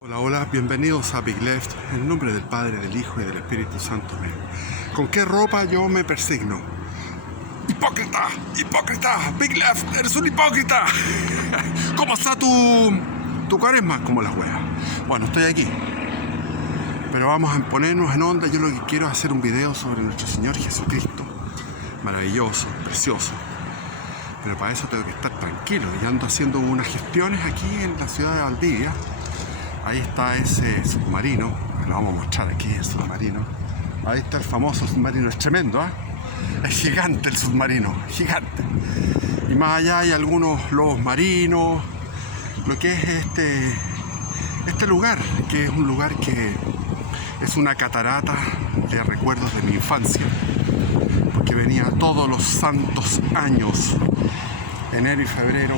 Hola, hola, bienvenidos a Big Left, en nombre del Padre, del Hijo y del Espíritu Santo. Amén. ¿Con qué ropa yo me persigno? ¡Hipócrita! ¡Hipócrita! ¡Big Left! ¡Eres un hipócrita! ¿Cómo está tu cuaresma? Como la wea. Bueno, estoy aquí. Pero vamos a ponernos en onda. Yo lo que quiero es hacer un video sobre nuestro Señor Jesucristo. Maravilloso, precioso. Pero para eso tengo que estar tranquilo. Y ando haciendo unas gestiones aquí en la ciudad de Valdivia. Ahí está ese submarino, lo vamos a mostrar aquí, el submarino. Ahí está el famoso submarino, es tremendo, ¿eh? Es gigante el submarino, gigante. Y más allá hay algunos lobos marinos, lo que es este lugar, que es un lugar que es una catarata de recuerdos de mi infancia, porque venía todos los santos años, enero y febrero,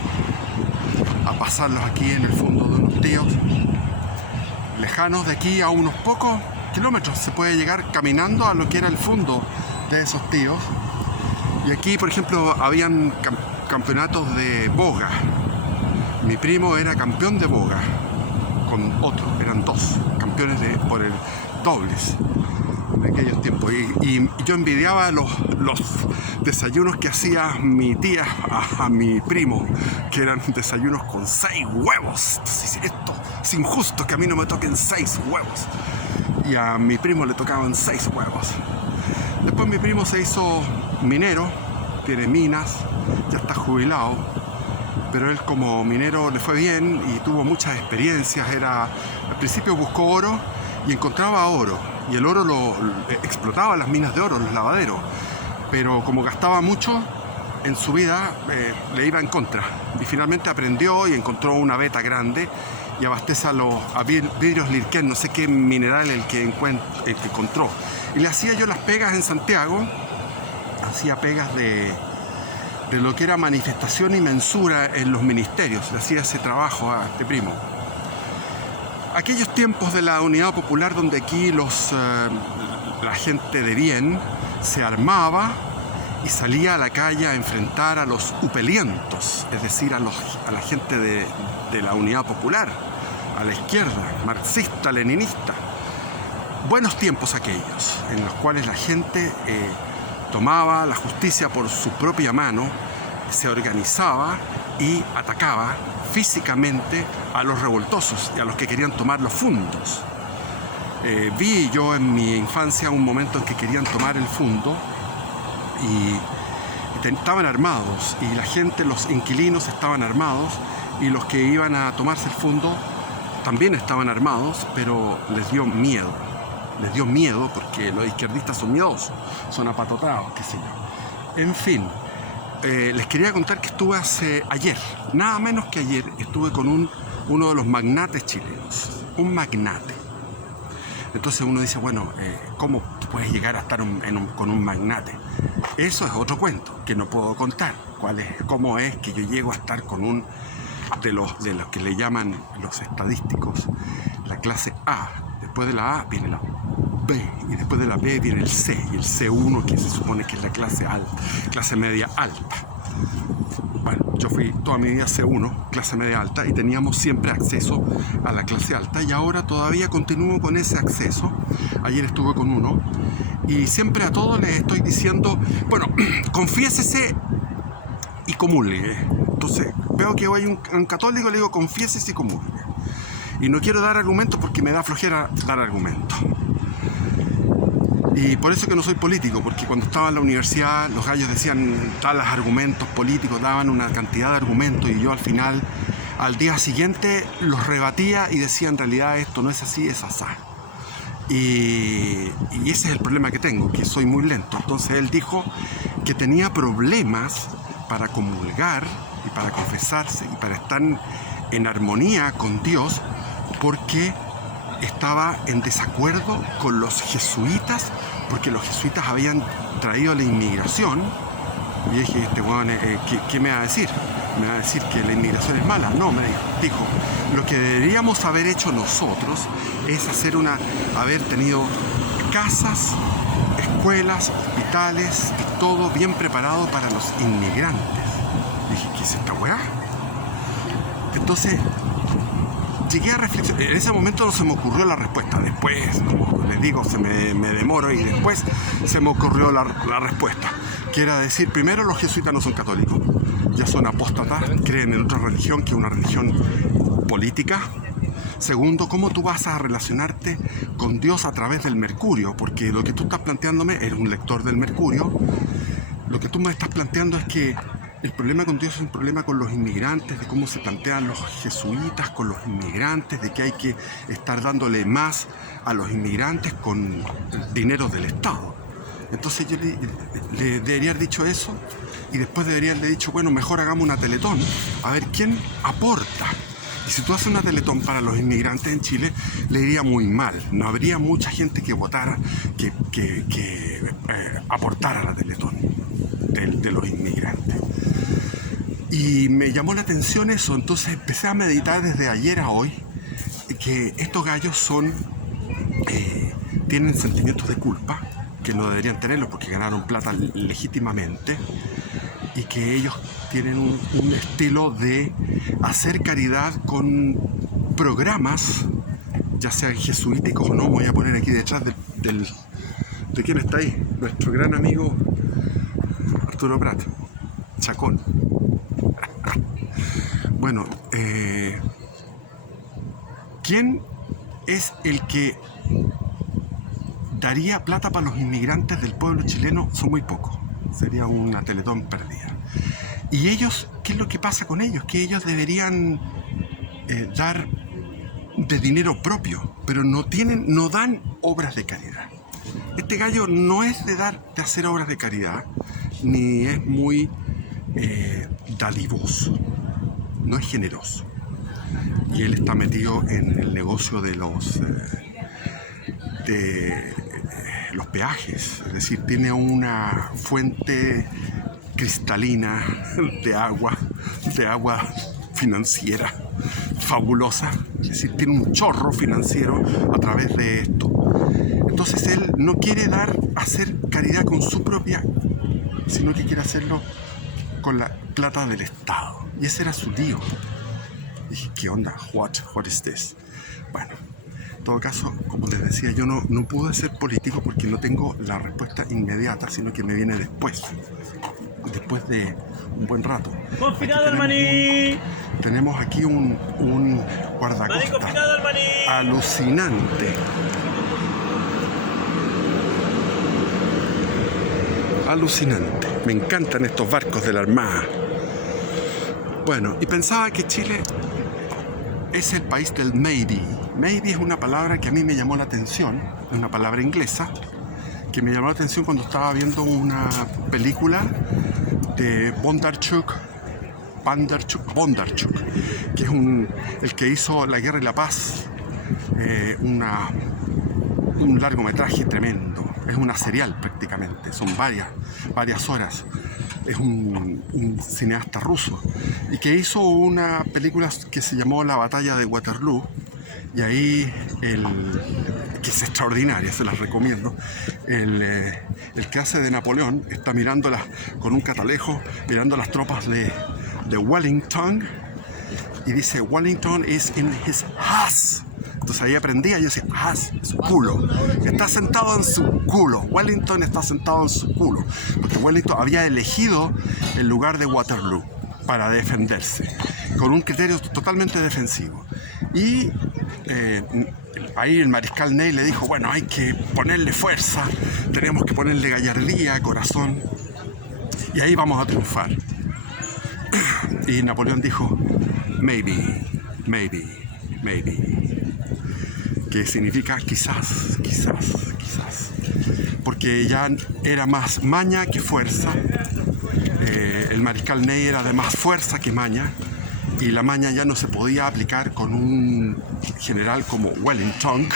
a pasarlos aquí en el fondo de unos tíos. Lejanos de aquí a unos pocos kilómetros se puede llegar caminando a lo que era el fondo de esos tíos. Y aquí, por ejemplo, habían campeonatos de boga. Mi primo era campeón de boga con otro, eran dos campeones por el dobles en aquellos tiempos. Y yo envidiaba los desayunos que hacía mi tía a mi primo, que eran desayunos con 6 huevos. Entonces, esto es injusto que a mí no me toquen 6 huevos. Y a mi primo le tocaban 6 huevos. Después mi primo se hizo minero, tiene minas, ya está jubilado. Pero él como minero le fue bien y tuvo muchas experiencias. Al principio buscó oro y encontraba oro. Y el oro lo explotaba las minas de oro, los lavaderos. Pero como gastaba mucho en su vida, le iba en contra. Y finalmente aprendió y encontró una veta grande y abastece a vidrios Lirquén, no sé qué mineral el que encontró. Y le hacía yo las pegas en Santiago, hacía pegas de lo que era manifestación y mensura en los ministerios. Le hacía ese trabajo a este primo. Aquellos tiempos de la Unidad Popular donde aquí la gente de bien se armaba y salía a la calle a enfrentar a los upelientos, es decir, a la gente de la Unidad Popular, a la izquierda, marxista, leninista. Buenos tiempos aquellos, en los cuales la gente tomaba la justicia por su propia mano, se organizaba y atacaba físicamente a los revoltosos y a los que querían tomar los fundos. Vi yo en mi infancia un momento en que querían tomar el fundo y estaban armados, y la gente, los inquilinos estaban armados, y los que iban a tomarse el fundo también estaban armados, pero les dio miedo. Les dio miedo porque los izquierdistas son miedosos, son apatotados, qué sé yo. En fin, les quería contar que estuve ayer, nada menos que ayer, estuve con uno de los magnates chilenos, un magnate. Entonces uno dice, bueno, ¿cómo puedes llegar a estar con un magnate? Eso es otro cuento que no puedo contar. ¿Cómo es que yo llego a estar con un de los que le llaman los estadísticos la clase A? Después de la A viene la B, y después de la B viene el C, y el C1, que se supone que es la clase alta, clase media alta. Bueno, yo fui toda mi vida C1, clase media alta, y teníamos siempre acceso a la clase alta, y ahora todavía continúo con ese acceso. Ayer estuve con uno, y siempre a todos les estoy diciendo, bueno, confiésese y comulgue. Entonces, veo que hoy un católico, le digo, confiésese y comulgue. Y no quiero dar argumentos porque me da flojera dar argumentos. Y por eso que no soy político, porque cuando estaba en la universidad los gallos decían tales argumentos políticos, daban una cantidad de argumentos, y yo al final, al día siguiente, los rebatía y decía, en realidad esto no es así, es asá. Y ese es el problema que tengo, que soy muy lento. Entonces él dijo que tenía problemas para comulgar y para confesarse y para estar en armonía con Dios, porque estaba en desacuerdo con los jesuitas, porque los jesuitas habían traído la inmigración. Y dije, este weón, ¿qué me va a decir? ¿Me va a decir que la inmigración es mala? No, me dijo, lo que deberíamos haber hecho nosotros es haber tenido casas, escuelas, hospitales y todo bien preparado para los inmigrantes. Dije, ¿qué es esta weá? Entonces, llegué a reflexionar. En ese momento no se me ocurrió la respuesta. Después, como les digo, me demoro y después se me ocurrió la respuesta. Que era decir, primero, los jesuitas no son católicos, ya son apóstatas, creen en otra religión que una religión política. Segundo, ¿cómo tú vas a relacionarte con Dios a través del Mercurio? Porque lo que tú estás planteándome, eres un lector del Mercurio, lo que tú me estás planteando es que el problema con Dios es un problema con los inmigrantes, de cómo se plantean los jesuitas con los inmigrantes, de que hay que estar dándole más a los inmigrantes con dinero del Estado. Entonces yo le debería haber dicho eso y después debería haberle dicho, bueno, mejor hagamos una Teletón, a ver quién aporta. Y si tú haces una Teletón para los inmigrantes en Chile, le iría muy mal. No habría mucha gente que votara, que aportara a la Teletón de los inmigrantes. Y me llamó la atención eso, entonces empecé a meditar desde ayer a hoy que estos gallos tienen sentimientos de culpa, que no deberían tenerlos porque ganaron plata legítimamente, y que ellos tienen un estilo de hacer caridad con programas, ya sean jesuíticos o no. Me voy a poner aquí detrás de quién está ahí, nuestro gran amigo Arturo Prat, Chacón. Bueno, ¿quién es el que daría plata para los inmigrantes del pueblo chileno? Son muy pocos. Sería una Teletón perdida. Y ellos, ¿qué es lo que pasa con ellos? Que ellos deberían dar de dinero propio, pero no dan obras de caridad. Este gallo no es de hacer obras de caridad, ni es muy dadivoso, no es generoso. Y él está metido en el negocio de los peajes, es decir, tiene una fuente cristalina de agua financiera fabulosa, es decir, tiene un chorro financiero a través de esto. Entonces él no quiere hacer caridad con su propia, sino que quiere hacerlo con la plata del Estado. Y ese era su lío. Y dije, ¿qué onda? What is this? Bueno, en todo caso, como les decía, yo no pude ser político porque no tengo la respuesta inmediata, sino que me viene después de un buen rato. ¡Confinado el maní! Tenemos aquí un guardacosta ¡Confinado el maní! alucinante. Alucinante. Me encantan estos barcos de la Armada. Bueno, y pensaba que Chile es el país del maybe. Maybe es una palabra que a mí me llamó la atención, es una palabra inglesa, que me llamó la atención cuando estaba viendo una película de Bondarchuk, que es el que hizo La Guerra y la Paz, un largometraje tremendo, es una serial prácticamente, son varias horas. Es un cineasta ruso y que hizo una película que se llamó La Batalla de Waterloo, y ahí que es extraordinaria, se las recomiendo. El que hace de Napoleón está mirándolas con un catalejo, mirando las tropas de Wellington, y dice, Wellington is in his ass. Entonces ahí aprendí, yo decía, ass, su culo. Está sentado en su culo. Wellington está sentado en su culo. Porque Wellington había elegido el lugar de Waterloo para defenderse, con un criterio totalmente defensivo. Y ahí el mariscal Ney le dijo, bueno, hay que ponerle fuerza, tenemos que ponerle gallardía, corazón, y ahí vamos a triunfar. Y Napoleón dijo, maybe, que significa quizás, porque ya era más maña que fuerza. El mariscal Ney era de más fuerza que maña, y la maña ya no se podía aplicar con un general como Wellington,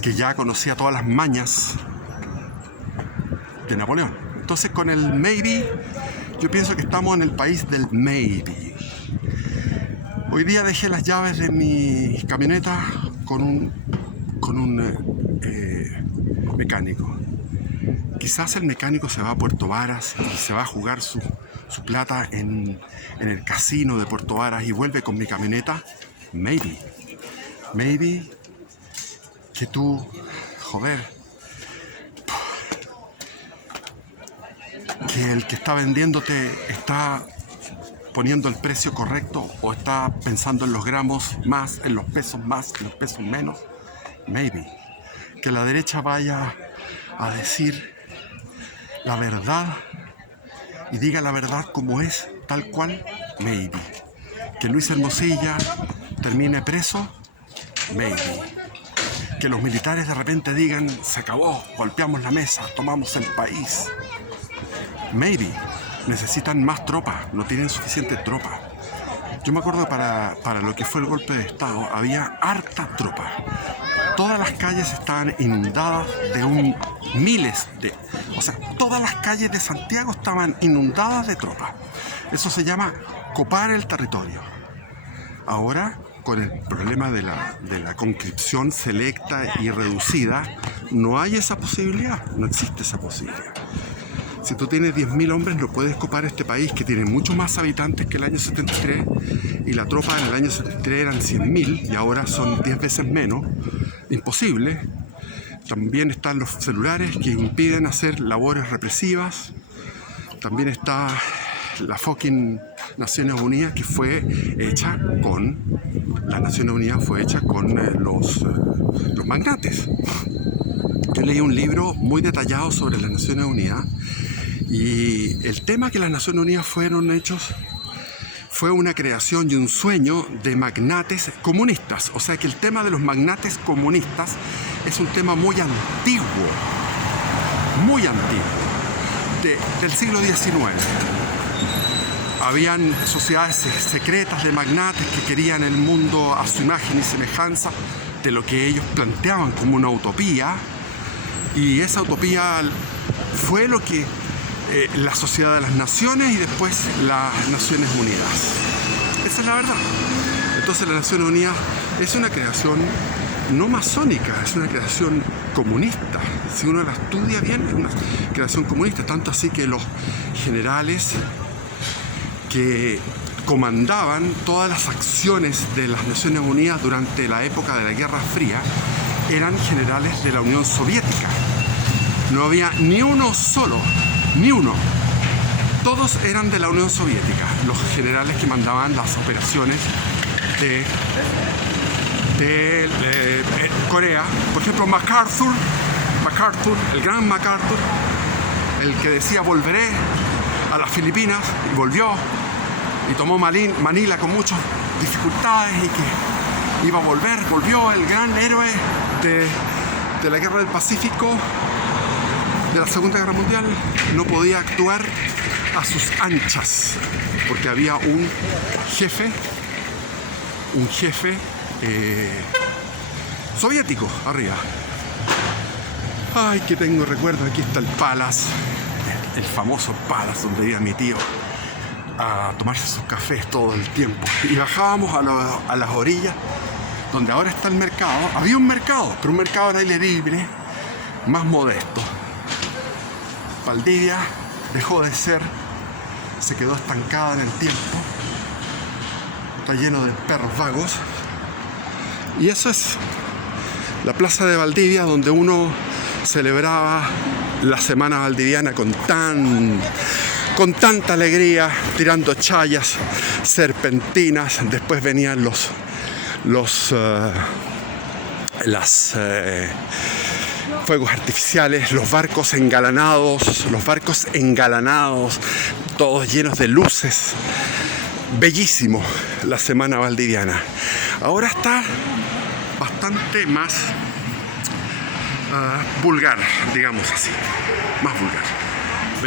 que ya conocía todas las mañas de Napoleón. Entonces, con el maybe, yo pienso que estamos en el país del maybe. Hoy día dejé las llaves de mi camioneta con un mecánico. Quizás el mecánico se va a Puerto Varas y se va a jugar su plata en el casino de Puerto Varas y vuelve con mi camioneta. Maybe. Maybe que tú, joder, que el que está vendiéndote está poniendo el precio correcto o está pensando en los gramos más, en los pesos menos. Maybe que la derecha vaya a decir la verdad y diga la verdad como es, tal cual. Maybe que Luis Hermosilla termine preso. Maybe que los militares de repente digan se acabó, golpeamos la mesa, tomamos el país. Maybe necesitan más tropas, no tienen suficiente tropa. Yo me acuerdo para lo que fue el golpe de Estado había harta tropa. Todas las calles estaban inundadas de todas las calles de Santiago estaban inundadas de tropas. Eso se llama copar el territorio. Ahora, con el problema de la conscripción selecta y reducida, no hay esa posibilidad, no existe esa posibilidad. Si tú tienes 10.000 hombres, no puedes copar este país que tiene muchos más habitantes que el año 73 y la tropa en el año 73 eran 100.000 y ahora son 10 veces menos. Imposible. También están los celulares que impiden hacer labores represivas. También está la fucking Naciones Unidas que fue hecha con... La Naciones Unidas fue hecha con los magnates. Yo leí un libro muy detallado sobre las Naciones Unidas y el tema que las Naciones Unidas fueron hechos fue una creación y un sueño de magnates comunistas. O sea que el tema de los magnates comunistas es un tema muy antiguo, del siglo XIX. Habían sociedades secretas de magnates que querían el mundo a su imagen y semejanza de lo que ellos planteaban como una utopía. Y esa utopía fue lo que la Sociedad de las Naciones y después las Naciones Unidas. Esa es la verdad. Entonces las Naciones Unidas es una creación no masónica, es una creación comunista. Si uno la estudia bien, es una creación comunista. Tanto así que los generales que comandaban todas las acciones de las Naciones Unidas durante la época de la Guerra Fría eran generales de la Unión Soviética. No había ni uno solo, ni uno. Todos eran de la Unión Soviética, los generales que mandaban las operaciones de Corea. Por ejemplo, MacArthur, el gran MacArthur, el que decía volveré a las Filipinas, y volvió, y tomó Manila con muchas dificultades y que iba a volvió el gran héroe de la Guerra del Pacífico, de la Segunda Guerra Mundial. No podía actuar a sus anchas porque había un jefe soviético arriba. Ay, que tengo recuerdo, aquí está el Palace, el famoso Palace donde iba mi tío a tomarse sus cafés todo el tiempo. Y bajábamos a las orillas donde ahora está el mercado. Había un mercado, pero un mercado al aire libre, más modesto. Valdivia dejó de ser, se quedó estancada en el tiempo, está lleno de perros vagos. Y eso es la plaza de Valdivia, donde uno celebraba la semana valdiviana con tanta alegría, tirando chayas, serpentinas. Después venían los fuegos artificiales, los barcos engalanados, todos llenos de luces. Bellísimo la semana valdiviana. Ahora está bastante más vulgar, digamos así, más vulgar.